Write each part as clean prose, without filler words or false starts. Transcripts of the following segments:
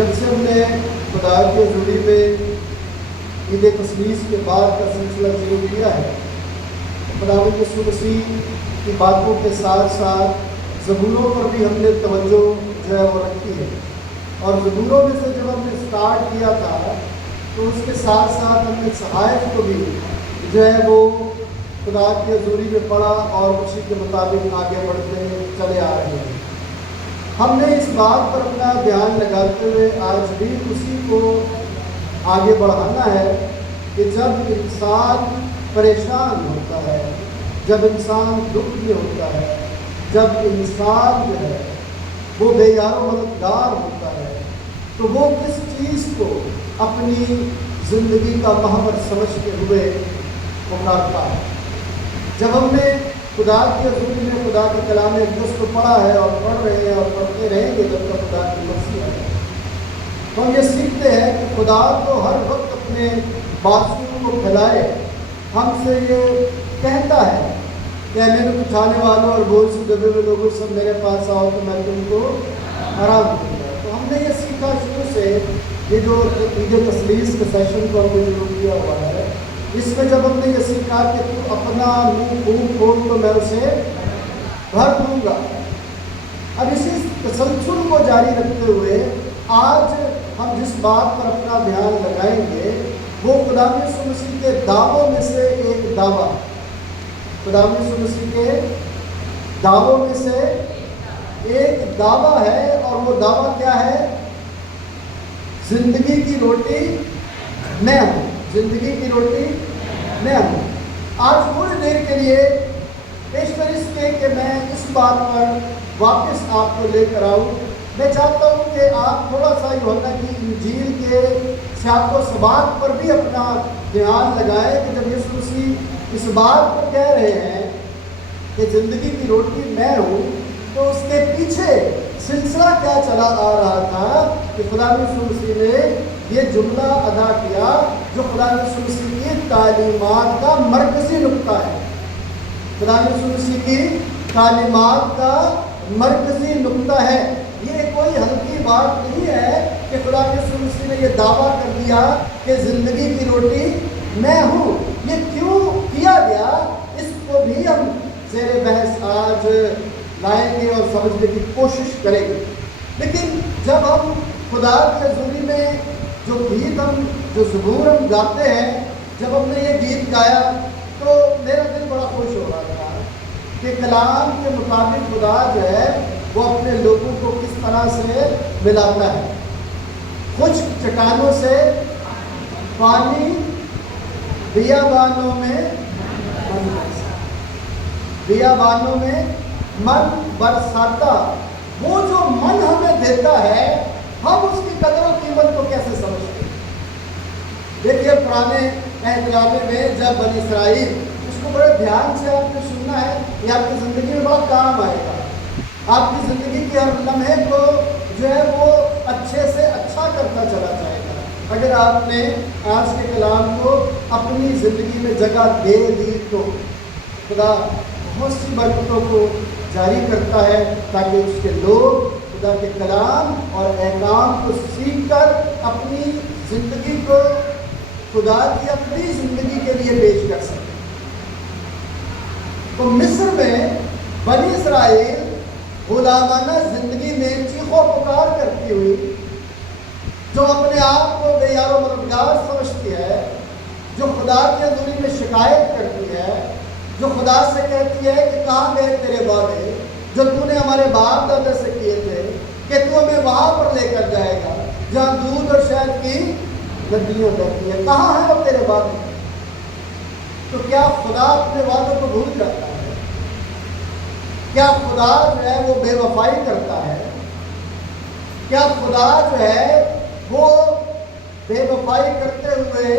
جب سے ہم نے خدا کے حضوری میں عید تثلیث کے بعد کا سلسلہ شروع کیا ہے، خداوند یسوع مسیح کی باتوں کے ساتھ ساتھ زبوروں پر بھی ہم نے توجہ جو ہے وہ رکھی ہے، اور زبوروں میں سے جب ہم نے اسٹارٹ کیا تھا تو اس کے ساتھ ساتھ ہم نے صحائف کو بھی جو ہے وہ خدا کے حضوری میں پڑھا اور اسی کے مطابق آگے بڑھتے چلے آ رہے ہیں۔ ہم نے اس بات پر اپنا دھیان لگاتے ہوئے آج بھی اسی کو آگے بڑھانا ہے کہ جب انسان پریشان ہوتا ہے، جب انسان دکھ میں ہوتا ہے، جب انسان جو ہے وہ بے یار و مددگار ہوتا ہے، تو وہ کس چیز کو اپنی زندگی کا محور سمجھتے ہوئے پکارتا ہے۔ جب ہم نے خدا کے حضوری میں خدا کے کلام اقدس کو پڑھا ہے اور پڑھ رہے ہیں اور پڑھتے رہیں گے جب تک خدا کی مرضی ہے، تو ہم یہ سیکھتے ہیں کہ خدا تو ہر وقت اپنے بازو کو پھیلائے ہم سے یہ کہتا ہے کہ میرے اٹھانے والوں اور بوجھ سے دبے ہوئے لوگوں سب میرے پاس آؤ تو میں تم کو آرام دوں گا۔ تو ہم نے یہ سیکھا شروع سے، یہ جو عید تثلیث کے سیشن کو ہم نے شروع کیا ہوا ہے، اس میں جب ہم نے یہ سیکھا کہ تو اپنا منہ کھول تو میں اسے بھر دوں گا۔ اب اسی تسلسل کو جاری رکھتے ہوئے آج ہم جس بات پر اپنا دھیان لگائیں گے وہ خداوند یسوع مسیح کے دعووں میں سے ایک دعویٰ، خداوند یسوع مسیح کے دعووں میں سے ایک دعویٰ ہے، اور وہ دعویٰ کیا ہے؟ زندگی کی روٹی میں ہوں، زندگی کی روٹی میں ہوں۔ آج تھوڑی دیر کے لیے پیشتر اس کے کہ میں اس بات پر واپس آپ کو لے کر آؤں، میں چاہتا ہوں کہ آپ تھوڑا سا یوحنا کی انجیل کے سیاق و سباق پر بھی اپنا دھیان لگائیں کہ جب یسوع مسیح اس بات کو کہہ رہے ہیں کہ زندگی کی روٹی میں ہوں، تو اس کے پیچھے سلسلہ کیا چلا آ رہا تھا کہ خداوند یسوع مسیح نے یہ جملہ ادا کیا جو خداوند یسوع مسیح کی تعلیمات کا مرکزی نقطہ ہے۔ خداوند یسوع مسیح کی تعلیمات کا مرکزی نقطہ ہے۔ یہ کوئی ہلکی بات نہیں ہے کہ خداوند یسوع مسیح نے یہ دعویٰ کر دیا کہ زندگی کی روٹی میں ہوں۔ یہ کیوں کیا گیا اس کو بھی ہم زیر بحث آج لائیں گے اور سمجھنے کی کوشش کریں گے۔ لیکن جب ہم خدا کے حضوری میں جو گیت جو زبور ہم گاتے ہیں، جب ہم نے یہ گیت گایا تو میرا دل بڑا خوش ہو رہا تھا کہ کلام کے مطابق خدا جو ہے وہ اپنے لوگوں کو کس طرح سے ملاتا ہے۔ خشک چٹانوں سے پانی، بیابانوں میں بیابانوں میں من برساتا۔ وہ جو من ہمیں دیتا ہے ہم اس کی قدر و قیمت کو کیسے سمجھتے ہیں؟ دیکھیے پرانے احترامے میں جب بنی اسرائیل، اس کو بڑے دھیان سے آپ نے سننا ہے، یہ آپ کی زندگی میں بڑا کام آئے گا۔ آپ کی زندگی کے ہر لمحے کو جو ہے وہ اچھے سے اچھا کرتا چلا جائے گا اگر آپ نے آج کے کلام کو اپنی زندگی میں جگہ دے دی تو۔ خدا بہت سی برکتوں کو جاری کرتا ہے تاکہ اس کے لوگ خدا کے کلام اور احکام کو سیکھ کر اپنی زندگی کو خدا کی اپنی زندگی کے لیے پیش کر سکیں۔ تو مصر میں بنی اسرائیل غلامانہ زندگی میں چیخ و پکار کرتی ہوئی، جو اپنے آپ کو بے یار و مددگار سمجھتی ہے، جو خدا کے حضوری میں شکایت کرتی ہے، جو خدا سے کہتی ہے کہ کہاں گئے تیرے وعدے جو تو نے ہمارے باپ دادا سے کیے تھے کہ تو ہمیں وہاں پر لے کر جائے گا جہاں دودھ اور شہد کی ندیاں بہتی ہیں، کہاں ہیں وہ تیرے وعدے؟ تو کیا خدا اپنے وعدوں کو بھول جاتا ہے؟ کیا خدا جو ہے وہ بے وفائی کرتا ہے؟ کیا خدا جو ہے وہ بے وفائی کرتے ہوئے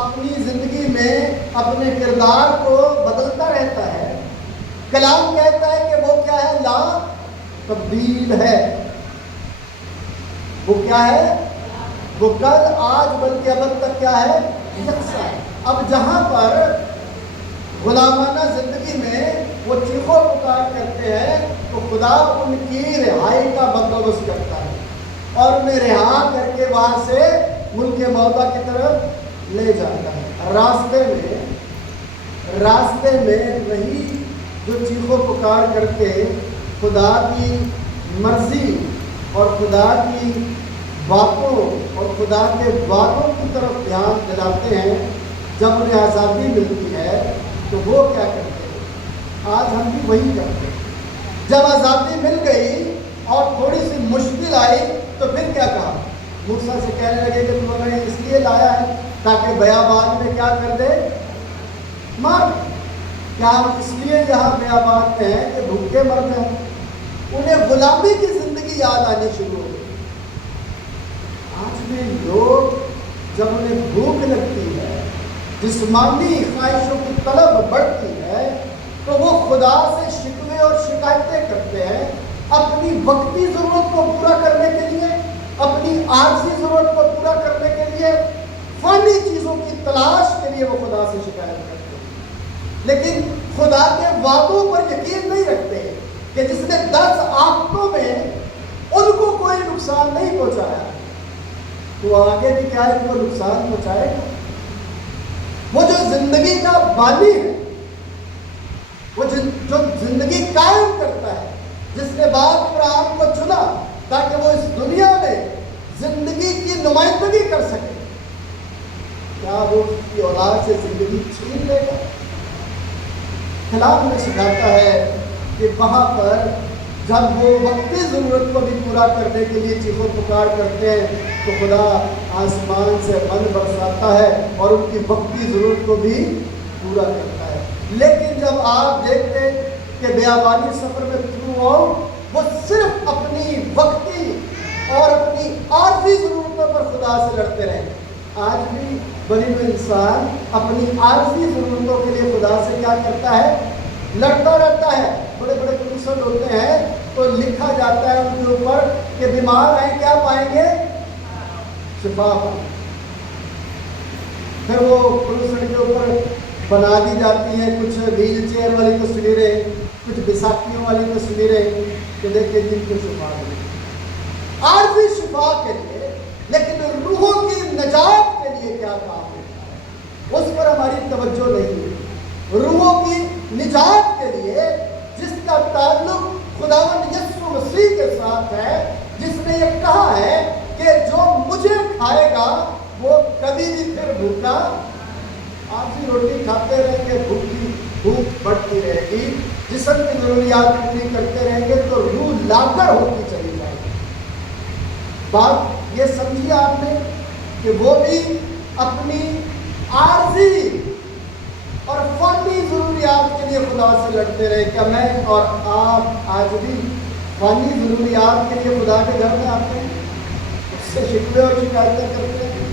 اپنی زندگی میں اپنے کردار کو بدلتا رہتا ہے؟ کلام کہتا ہے کہ وہ کیا ہے؟ لا تبدیل ہے۔ وہ کیا ہے؟ وہ کل آج بلکہ ابد تک کیا ہے؟ یکساں ہے۔ اب جہاں پر غلامانہ زندگی میں وہ چیخ و پکار کرتے ہیں تو خدا ان کی رہائی کا بندوبست کرتا ہے۔ اور انہیں رہا کر کے وہاں سے ملک موعودہ کی طرف لے جاتا ہے۔ راستے میں وہی جو چیخو پکار کر کے خدا کی مرضی اور خدا کی باتوں اور خدا کے وعدوں کی طرف دھیان دلاتے ہیں، جب انہیں آزادی ملتی ہے تو وہ کیا کرتے ہیں؟ آج ہم بھی وہی کرتے ہیں۔ جب آزادی مل گئی اور تھوڑی سی مشکل آئی تو پھر کیا کہا؟ موسیٰ سے کہنے لگے کہ تم ہمیں اس لیے لایا ہے تاکہ بیابان میں کیا کر دے؟ مار۔ کیا ہم اس لیے یہاں بیابان میں ہیں کہ بھوکے مر جائیں؟ انہیں غلامی کی زندگی یاد آنی شروع ہو گئی۔ آج بھی لوگ جب انہیں بھوک لگتی ہے، جسمانی خواہشوں کی طلب بڑھتی ہے، تو وہ خدا سے شکوے اور شکایتیں کرتے ہیں، اپنی وقتی ضرورت کو پورا کرنے کے لیے، اپنی عارضی ضرورت کو پورا کرنے کے لیے، فانی چیزوں کی تلاش کے لیے وہ خدا سے شکایت کرتے ہیں، لیکن خدا کے وعدوں پر یقین نہیں رکھتے کہ جس نے 10 آفتوں میں ان کو کوئی نقصان نہیں پہنچایا تو آگے بھی کیا ان کو نقصان پہنچائے گا۔ وہ جو زندگی کا بانی ہے، وہ جو زندگی قائم کرتا ہے، جس نے باپ ابراہیم کو چنا تاکہ وہ اس دنیا میں زندگی کی نمائندگی کر سکے، کیا وہ اس کی اولاد سے زندگی چھین لے گا؟ کلام میں سکھاتا ہے کہ وہاں پر جب وہ وقتی ضرورت کو بھی پورا کرنے کے لیے چیخو پکار کرتے ہیں تو خدا آسمان سے من برساتا ہے اور ان کی وقتی ضرورت کو بھی پورا کرتا ہے۔ لیکن جب آپ دیکھتے ہیں کہ بیابانی سفر میں تھرو آؤٹ وہ صرف اپنی وقتی اور اپنی عارضی ضرورتوں پر خدا سے لڑتے رہے۔ آج بھی بنی ہوئی انسان اپنی عارضی ضرورتوں کے لیے خدا سے کیا کرتا ہے؟ لڑتا رہتا ہے۔ بڑے بڑے کرسن ہوتے ہیں تو لکھا جاتا ہے ان کے اوپر کہ بیمار ہیں کیا پائیں گے؟ شفا پائیں۔ پھر وہ کرسن کے اوپر بنا دی جاتی ہیں کچھ ویل چیئر والی تصویریں، کچھ بیساکھیوں والی تصویریں کہ دیکھیں جن کو شفا دیں، عارضی شفا کے لیے، لیکن روحوں کی نجات کے لیے کیا کام ہے اس پر ہماری توجہ نہیں ہے۔ روحوں کی نجات کے لیے جس کا تعلق خداوند یسوع مسیح کے ساتھ ہے، جس نے یہ کہا ہے کہ جو مجھے کھائے گا وہ کبھی بھی پھر بھوکا، آپ بھی روٹی کھاتے رہیں گے بھوک بڑھتی رہے گی، جسم کی ضروریات پوری کرتے رہیں گے تو روح لاغر ہوتی چلی جائے گی۔ بات یہ سمجھی آپ نے کہ وہ بھی اپنی عارضی اور فانی ضروریات کے لیے خدا سے لڑتے رہے۔ کیا میں اور آپ آج بھی فانی ضروریات کے لیے خدا کے گھر میں آتے ہیں، اس سے شکوے اور شکایتیں کرتے ہیں؟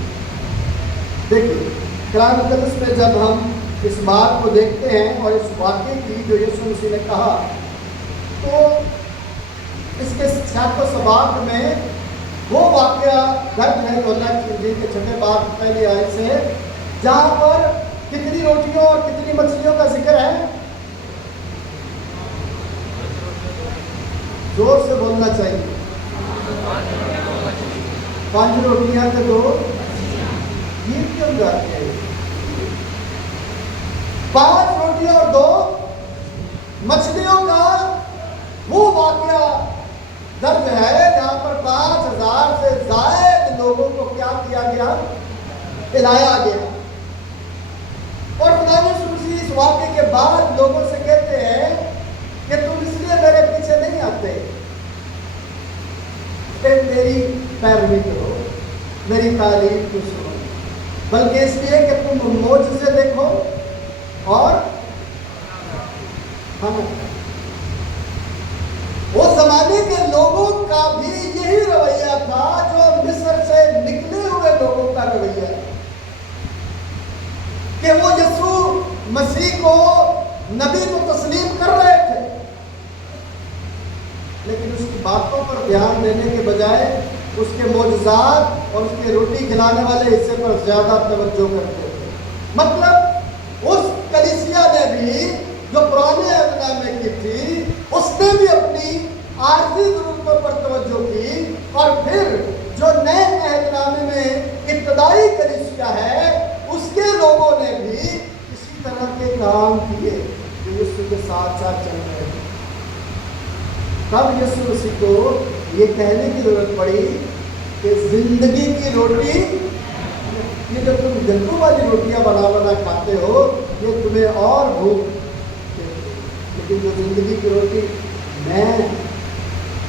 دیکھیے کلام مقدس میں جب ہم اس بات کو دیکھتے ہیں اور اس واقعے کی جو یسوع مسیح نے کہا تو اس کے سیاق و سباق میں وہ واقعہ درج ہے یوحنا کی انجیل کے 6 باب پہلی آیت سے، جہاں پر کتنی روٹیوں اور کتنی مچھلیوں کا ذکر ہے؟ زور سے بولنا چاہیے۔ 5 روٹیاں کے 2 یہ کیوں جاتے ہیں؟ 5 روٹیاں اور 2 مچھلیوں کا وہ واقعہ درج ہے جہاں پر 5000 سے زائد لوگوں کو کیا کیا گیا؟ کھلایا گیا۔ اور خدا یسوع مسیح اس واقعے کے بعد لوگوں سے کہتے ہیں کہ تم اس لیے میرے پیچھے نہیں آتے کہ میری پیروی کرو، میری تعلیم کو سنو، بلکہ اس لیے کہ تم معجزے دیکھو اور ہم اس زمانے کے لوگوں کا بھی یہی رویہ تھا جو مصر سے نکلے ہوئے لوگوں کا رویہ ہے کہ وہ یسوع مسیح کو نبی تو تسلیم کر رہے تھے، لیکن اس کی باتوں پر دھیان دینے کے بجائے اس کے معجزات اور اس کے روٹی کھلانے والے حصے پر زیادہ توجہ کرتے تھے۔ مطلب اس کلیسیا نے بھی جو پرانے عہد نامے کی تھی اس نے بھی اپنی عارضی ضرورتوں پر توجہ کی، اور پھر جو نئے عہد نامے میں ابتدائی کلیسیا ہے اس کے لوگوں نے بھی اسی طرح کے کام کیے جو یسوع کے ساتھ ساتھ چل رہے ہیں۔ تب یسوع مسیح کو یہ کہنے کی ضرورت پڑی کہ زندگی کی روٹی، یہ جو تم جنتو والی روٹیاں بنا بنا کھاتے ہو یہ تمہیں اور بھوک، لیکن جو زندگی کی روٹی میں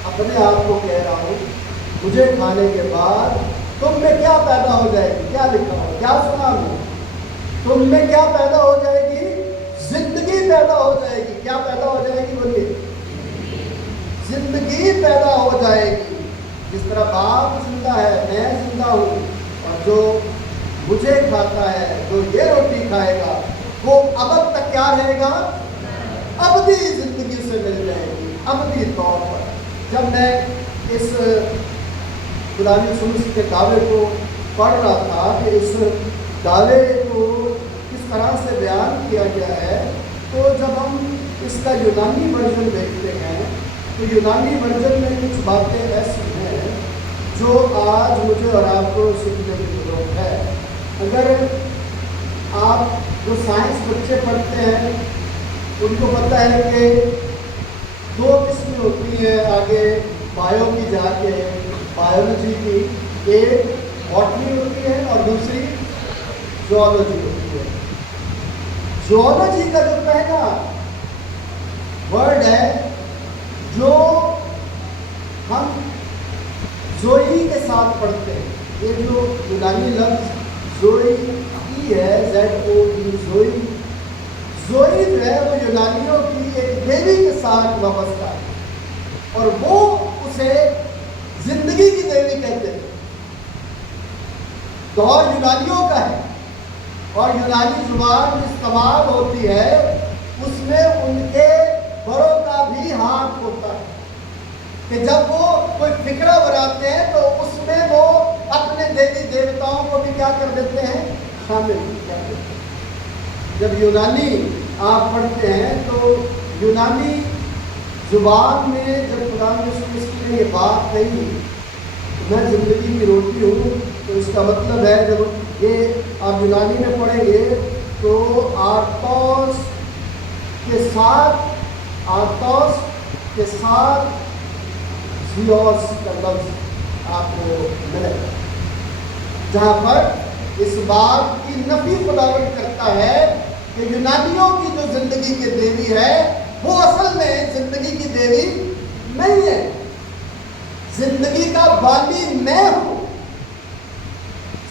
اپنے آپ کو کہہ رہا ہوں، مجھے کھانے کے بعد تم میں کیا پیدا ہو جائے گی؟ کیا لکھا ہو، کیا سنا ہوں؟ تم میں کیا پیدا ہو جائے گی؟ زندگی پیدا ہو جائے گی۔ کیا پیدا ہو جائے گی؟ بولیے، زندگی پیدا ہو جائے گی۔ جس طرح باپ زندہ ہے، میں زندہ ہوں، اور جو مجھے کھاتا ہے، جو یہ روٹی کھائے گا وہ ابد تک کیا رہے گا؟ ابدی زندگی سے مل جائے گی، ابدی طور پر۔ جب میں اس خدا یسوع کے دعوے کو پڑھ رہا تھا کہ اس دعوے کو کس طرح سے بیان کیا گیا ہے، تو جب ہم اس کا یونانی ورژن دیکھتے ہیں تو یونانی ورژن میں کچھ باتیں ایسی ہیں جو آج مجھے اور آپ کو سیکھنے کی ضرورت ہے۔ اگر آپ جو سائنس بچے پڑھتے ہیں ان کو پتہ ہے کہ دو قسمیں ہوتی ہیں آگے بایو کی جا کے، بایولوجی کی، ایک باٹنی ہوتی ہے اور دوسری زوالوجی ہوتی ہے۔ زوالوجی کا جو پہلا ورڈ ہے جو ہم زوئی کے ساتھ پڑھتے ہیں، یہ جو یونانی لفظ زوئی ہے، ZOE، زوئی، زوئی جو ہے وہ یونانیوں کی ایک دیوی کے ساتھ وابستہ ہے اور وہ اسے زندگی کی دیوی کہتے ہیں۔ دور یونانیوں کا ہے اور یونانی زبان استعمال ہوتی ہے اس میں ان کے بڑوں کا بھی ہاتھ ہوتا ہے کہ جب وہ کوئی فکرہ بناتے ہیں تو اس میں وہ اپنے دیوی دیوتاؤں کو بھی کیا کر دیتے ہیں؟ شامل کر دیتے ہیں۔ جب یونانی آپ پڑھتے ہیں تو یونانی زبان میں جب خدا نے یہ بات کہی میں زندگی کی روٹی ہوں تو اس کا مطلب ہے جب یہ آپ یونانی میں پڑھیں گے تو آرتوس کے ساتھ زیوس کا لفظ آپ کو ملے گا، جہاں پر اس بات کی نفی خداوند کرتا ہے کہ یونانیوں کی جو زندگی کی دیوی ہے وہ اصل میں زندگی کی دیوی نہیں ہے، زندگی کا بالی میں ہوں،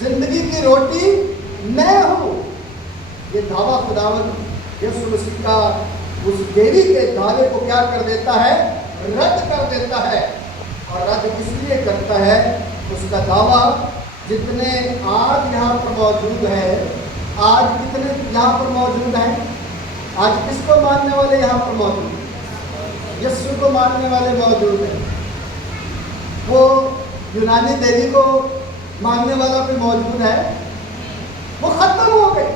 زندگی کی روٹی میں ہوں۔ یہ دعویٰ خداوند یسوع مسیح کا اس دیوی کے دعوے کو کیا کر دیتا ہے؟ رد کر دیتا ہے، اور رد اس لیے کرتا ہے اس کا دعویٰ جتنے آج یہاں پر موجود ہے، آج کتنے یہاں پر موجود ہیں؟ آج کس کو ماننے والے یہاں پر موجود ہیں؟ یسوع کو ماننے والے موجود ہیں۔ وہ یونانی دیوی کو ماننے والا بھی موجود ہے، وہ ختم ہو گئے،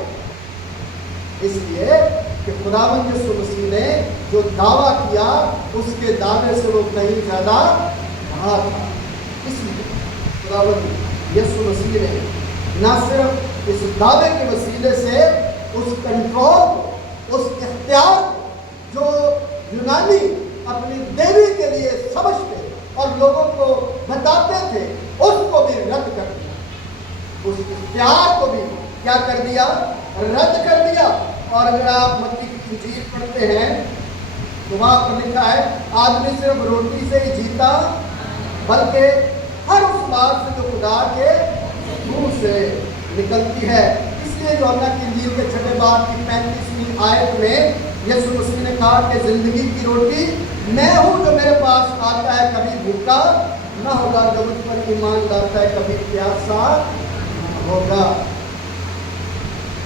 اس لیے کہ خداوند یسوع مسیح نے جو دعویٰ کیا اس کے دعوے سے وہ کہیں زیادہ بڑا تھا۔ اس لیے خداوند یسوع مسیح نے نہ صرف اس دعوے کے وسیلے سے اس کنٹرول، اس اختیار جو یونانی اپنی دیوی کے لیے سمجھتے اور لوگوں کو بتاتے تھے اس کو بھی رد کر دیا، اس اختیار کو بھی کیا کر دیا؟ رد کر دیا۔ اور اگر آپ متی کی انجیل پڑھتے ہیں تو وہاں پر لکھا ہے آدمی صرف روٹی سے ہی جیتا بلکہ ہر اس بات سے جو خدا کے منہ سے نکلتی ہے۔ اس لیے جو اللہ کی انجیل کے 6 باب کی 35ویں آیت میں یسوع مسیح نے کہا کہ زندگی کی روٹی میں ہوں، جو میرے پاس آتا ہے کبھی بھوکا نہ ہوگا، جو مجھ پر ایمان لاتا ہے کبھی پیاسا نہ ہوگا۔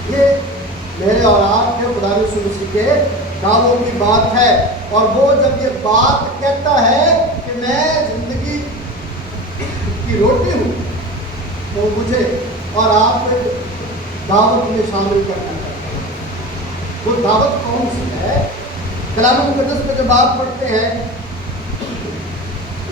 یہ میرے اور آپ کے خدا یسوع مسیح کے دعووں کی بات ہے، اور وہ جب یہ بات کہتا ہے کہ میں زندگی کی روٹی ہوں تو مجھے اور آپ کو دعوت میں شامل کرنا چاہتا ہے۔ وہ دعوت کون سی ہے؟ کلام مقدس میں جب آپ پڑھتے ہیں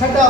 6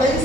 23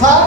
7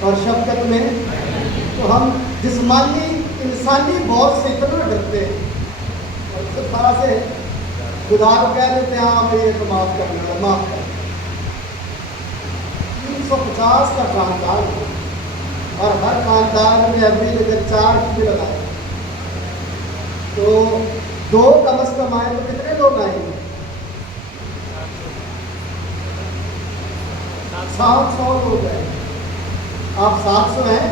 اور شفقت میں. تو ہم جسمانی انسانی موت سے اتنا ڈرتے ہیں اور اس طرح سے خدا کو کہہ دیتے ہیں ہاں ہمیں یہ تو معاف کرنا ہے, معاف کر. 350 کا خاندان ہے اور ہر خاندان میں ابھی اگر 4 چیزیں لگائے تو 2 کم از کم آئے تو کتنے لوگ آئیں گے؟ 700 لوگ ہیں. آپ 700 ہیں؟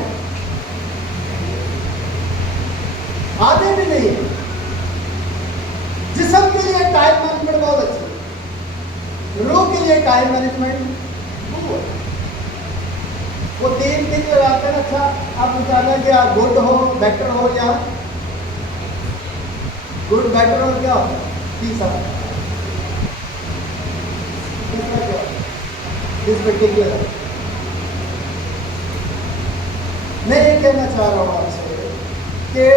آدھے بھی نہیں ہیں. جسم کے لیے ٹائم مینجمنٹ بہت اچھی ہے, روح کے لیے ٹائم مینجمنٹ وہ 3 دن لگاتے ہیں. اچھا آپ بتانا کہ آپ گڈ ہو, بیٹر ہو یا گڈ بیٹر ہو, کیا ہوتا ہے تیسرا کیا جس پرٹیکولر میں یہ کہنا چاہ رہا ہوں آپ سے کہ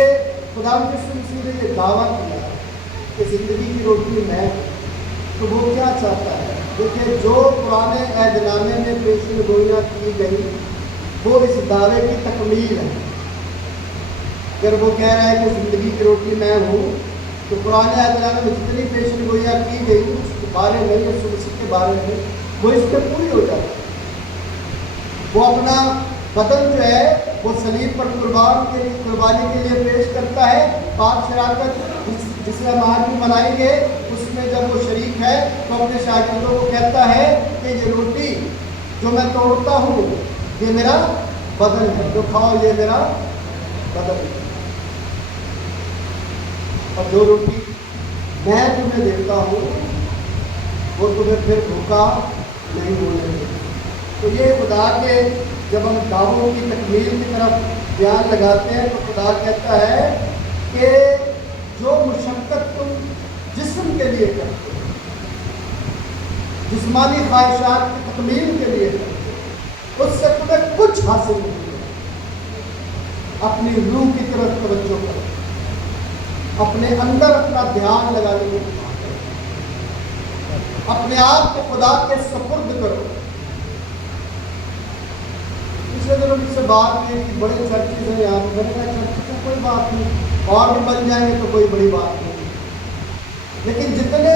خدا مسیح نے یہ دعویٰ کیا کہ زندگی کی روٹی میں, تو وہ کیا چاہتا ہے؟ دیکھیں جو پرانے عہد نامے میں پیشن گوئیاں کی گئی وہ اس دعوے کی تکمیل ہے. اگر وہ کہہ رہا ہے کہ زندگی کی روٹی میں ہوں, تو پرانے عہد نامے میں جتنی پیشن گوئیاں کی گئی اس کے بارے میں, یسوع مسیح کے بارے میں, وہ اس پہ پوری ہو جاتی ہے. وہ اپنا بدن جو ہے وہ صلیب پر قربانی کے لیے پیش کرتا ہے. پاک شراکت جس میں ہم آج بھی منائیں گے اس میں جب وہ شریک ہے تو اپنے شاگردوں کو کہتا ہے کہ یہ روٹی جو میں توڑتا ہوں یہ میرا بدن ہے, جو کھاؤ یہ میرا بدن ہے. اور جو روٹی میں تمہیں دیتا ہوں وہ تمہیں پھر بھوکا نہیں ہونے دیتی. تو یہ خدا کے جب ہم دعووں کی تکمیل کی طرف دھیان لگاتے ہیں تو خدا کہتا ہے کہ جو مشقت تم جسم کے لیے کرتے ہو, جسمانی خواہشات کی تکمیل کے لیے کرتے ہو, اس سے تمہیں کچھ حاصل نہیں ہے. اپنی روح کی طرف توجہ کرو, اپنے اندر اپنا دھیان لگانے کی کوشش کرو, اپنے آپ کو خدا کے سپرد کرو. پچھلے دنوں مجھ سے بات کی کہ بڑے چرچز ہیں یہاں پہ, چرچز میں کوئی بات نہیں, اور بھی بن جائیں گے تو کوئی بڑی بات نہیں, لیکن جتنے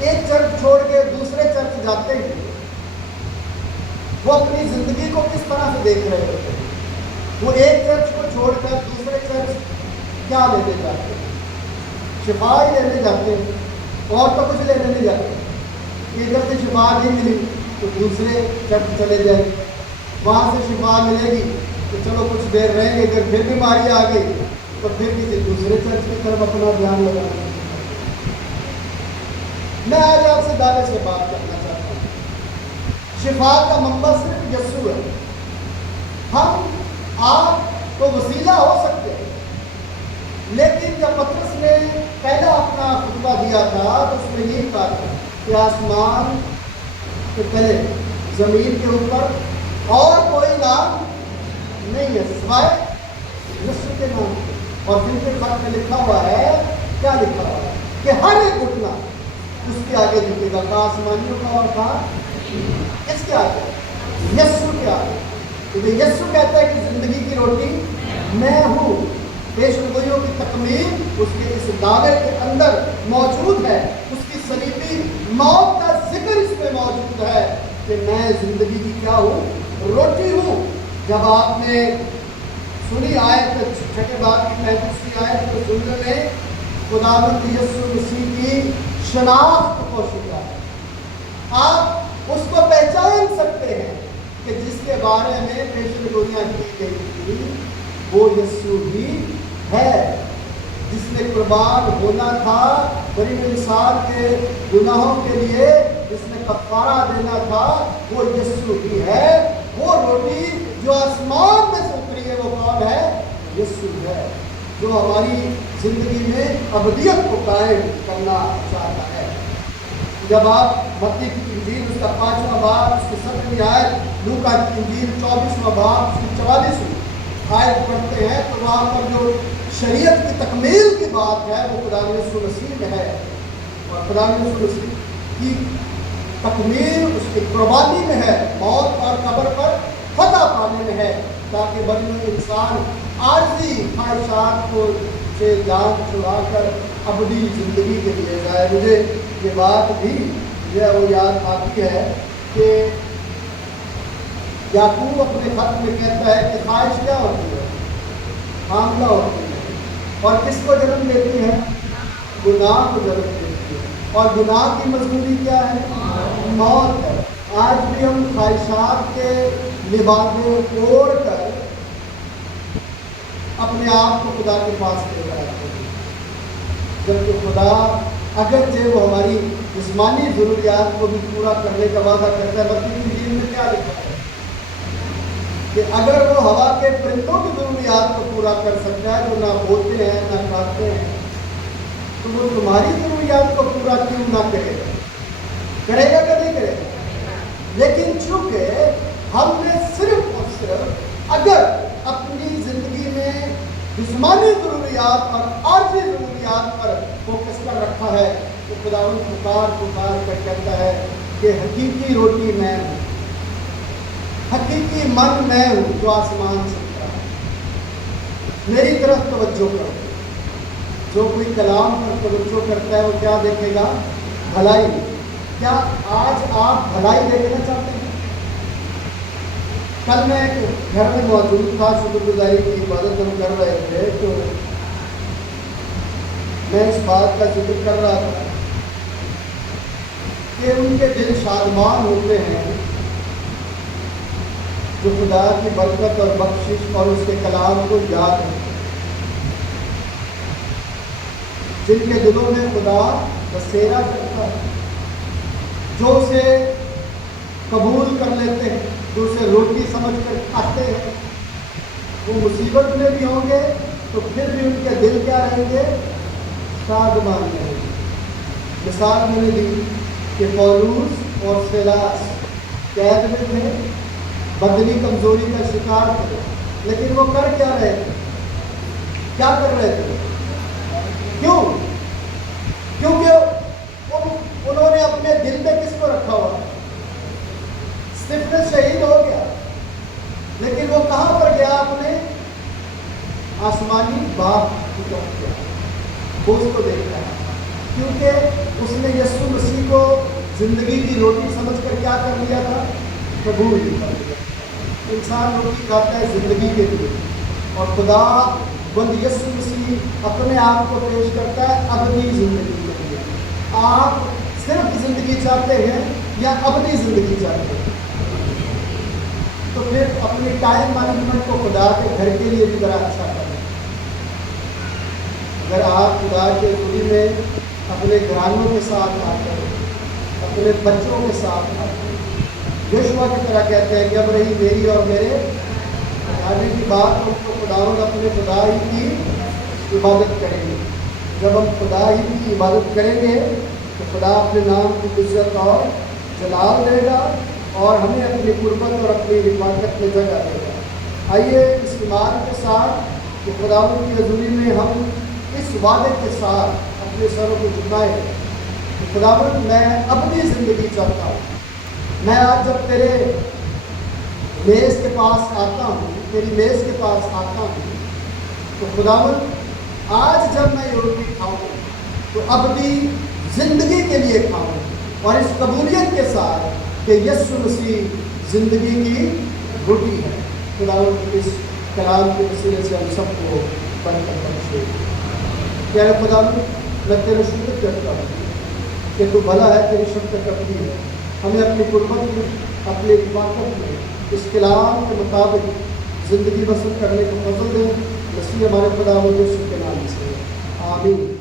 ایک چرچ چھوڑ کے دوسرے چرچ جاتے ہیں وہ اپنی زندگی کو کس طرح سے دیکھ رہے ہوتے ہیں. وہ ایک چرچ کو چھوڑ کر دوسرے چرچ کیا لینے جاتے ہیں؟ شفا ہی لینے جاتے ہیں, اور تو کچھ لینے نہیں جاتے. ادھر سے شفا نہیں ملی تو دوسرے چرچ چلے جائیں, وہاں سے شفا ملے گی تو چلو کچھ دیر رہیں گے, اگر پھر بیماری آ گئی تو پھر کسی دوسرے چرچ کی طرف اپنا دھیان لگانا. میں آج آپ سے دعوے سے بات کرنا چاہتا ہوں. شفا کا منبع صرف یسوع ہے. ہم آپ تو وسیلہ ہو سکتے ہیں, لیکن جب پطرس نے پہلا اپنا خطبہ دیا تھا تو اس میں یہ کہا تھا کہ آسمان کے پہلے زمین کے اوپر اور کوئی نام نہیں ہے سوائے یسوع کے نام. اور جن کے خط میں لکھا ہوا ہے, کیا لکھا ہوا ہے کہ ہر ایک گھٹنا اس کے آگے جھکے گا. کہاں آسمانیوں کا اور کہاں اس کے آگے, یسوع کے آگے. کیونکہ یسوع کہتا ہے کہ زندگی کی روٹی میں ہوں. پیشن گوئیوں کی تکمیل اس کے اس دعوے کے اندر موجود ہے. اس کی صلیبی موت کا ذکر اس میں موجود ہے کہ میں زندگی کی کیا ہوں, روٹی ہوں. جب آپ نے سنی آیت چھٹے باب کی 35 آیت کو سننے میں خداوند یسوع مسیح کی شناخت کو پوشیدہ ہے. آپ اس کو پہچان سکتے ہیں کہ جس کے بارے میں پیشن گوئیاں کی گئی تھی وہ یسوع ہی ہے, جس نے قربان ہونا تھا بنی انسان کے گناہوں کے لیے, جس نے کفارہ دینا تھا وہ یسوع ہی ہے. وہ روٹی جو آسمان میں سے اتری ہے وہ کون ہے؟ یسوع ہے, جو ہماری زندگی میں ابدیت کو قائم کرنا چاہتا ہے. جب آپ متی کی انجیل اس کا 5واں باب اس کی 7ویں آیت, لوکا کی انجیل 24واں باب اس کی 44ویں آیت پڑھتے ہیں تو وہاں پر جو شریعت کی تکمیل کی بات ہے وہ خدا یسوع مسیح میں ہے. اور خدا یسوع مسیح کی تکمیل اس کی قربانی میں ہے. موت اور قبر پر فتح پانے میں ہے، تاکہ بنی انسان عارضی خواہشات کو سے جان چھڑا کر ابدی زندگی کے لیے جائے۔ مجھے یہ بات بھی جو ہے وہ یاد آتی ہے کہ یعقوب اپنے خط میں کہتا ہے کہ خواہش کیا ہوتی ہے؟ حاملہ ہوتی ہے، اور کس کو جنم دیتی ہے؟ گناہ کو جنم دیتی ہے، اور گناہ کی مزدوری کیا ہے؟ موت ہے۔ آج بھی ہم خواہشات کے لبادے اوڑھ کر اپنے آپ کو خدا کے پاس لے کر آتے ہیں، جبکہ خدا اگرچہ وہ ہماری جسمانی ضروریات کو بھی پورا کرنے کا وعدہ کرتا ہے۔ متی کی انجیل میں کیا لکھا ہے کہ اگر وہ ہوا کے پرندوں کی ضروریات کو پورا کر سکتا ہے جو نہ بولتے ہیں نہ کھاتے ہیں، تو وہ تمہاری ضروریات کو پورا کیوں نہ کرے گا؟ کرے گا کہ نہیں کرے گا؟ لیکن چونکہ ہم نے صرف اور صرف اگر اپنی زندگی میں جسمانی ضروریات اور عارضی ضروریات پر فوکس کر رکھا ہے، تو خداوند پکار کر کہتا ہے کہ حقیقی روٹی میں ہوں، حقیقی من میں ہوں جو آسمان سے اترا ہے، میری طرف توجہ کرو۔ جو کوئی کلام پر توجہ کرتا ہے وہ کیا دیکھے گا؟ بھلائی۔ کیا آج آپ بھلائی دیکھنا چاہتے ہیں؟ کل میں ایک گھر میں موجود تھا، شکر گزاری کی عبادت ہم کر رہے تھے، تو میں اس بات کا ذکر کر رہا تھا کہ ان کے دل شادمان ہوتے ہیں جو خدا کی برکت اور بخشش اور اس کے کلام کو یاد کرتے ہیں، جن کے دلوں میں خدا بسیرا کرتا ہے، جو اسے قبول کر لیتے ہیں، جو اسے روٹی سمجھ کر کھاتے ہیں۔ وہ مصیبت میں بھی ہوں گے تو پھر بھی ان کے دل کیا رہیں گے؟ شادمان رہیں گے۔ مثال میں نے دی کہ پولوس اور سیلاس قید میں تھے، بدنی کمزوری کا شکار تھے، لیکن وہ کر کیا رہے تھے؟ کیا کر رہے تھے؟ کیوں؟ کیونکہ انہوں نے اپنے دل میں کس کو رکھا ہوا؟ اسٹیفنس شہید ہو گیا، لیکن وہ کہاں پر گیا؟ اپنے آسمانی باپ کی طرف گیا، وہ اس کو دیکھتا ہے، کیونکہ اس نے یسوع مسیح کو زندگی کی روٹی سمجھ کر کیا کر لیا تھا؟ قبول کر لیا۔ انسان روٹی کھاتا ہے زندگی کے لیے، اور خدا بند یسوع مسیح اپنے آپ کو پیش کرتا ہے ابدی زندگی کے لیے۔ آپ صرف زندگی چاہتے ہیں یا ابدی زندگی چاہتے ہیں؟ تو پھر اپنی ٹائم مینجمنٹ کو خدا کے گھر کے لیے بھی ذرا اچھا کریں۔ اگر آپ خدا کے حضوری میں اپنے گھرانوں کے ساتھ آتے ہیں، اپنے بچوں کے ساتھ آتے ہیں، یشوع کی طرح کہتے ہیں کہ اب رہی میری اور میرے آنے کی بات، ہم کو خداوند اپنے خدا ہی کی عبادت کریں گے۔ جب ہم خدا ہی کی عبادت کریں گے تو خدا اپنے نام کی عزت اور جلال دے گا، اور ہمیں اپنی قربت اور اپنی حفاظت میں جگہ دے گا۔ آئیے اس ایمان کے ساتھ کہ خداوند کی حضوری میں ہم اس وعدے کے ساتھ اپنے سروں کو جھکائیں کہ خداوند میں اپنی زندگی چاہتا ہوں۔ میں آج جب تیرے میز کے پاس آتا ہوں، تیری میز کے پاس آتا ہوں، تو خداوند آج جب میں یہ روٹی کھاؤں تو ابدی زندگی کے لیے کھاؤں، اور اس قبولیت کے ساتھ کہ یسوع مسیح زندگی کی روٹی ہے۔ خداوند اس کلام کے وسیلے سے ہم سب کو برکت بخشے۔ پیارے خداوند، میں تیرے شکر کرتا ہوں کہ تو بھلا ہے، تیری شفقت کرتی ہے۔ ہمیں اپنی قربت میں، اپنی حفاظت میں اس کلام کے مطابق زندگی بسر کرنے کو فضل دے۔ مسیح ہمارے خداوند یسوع کے نام سے آمین۔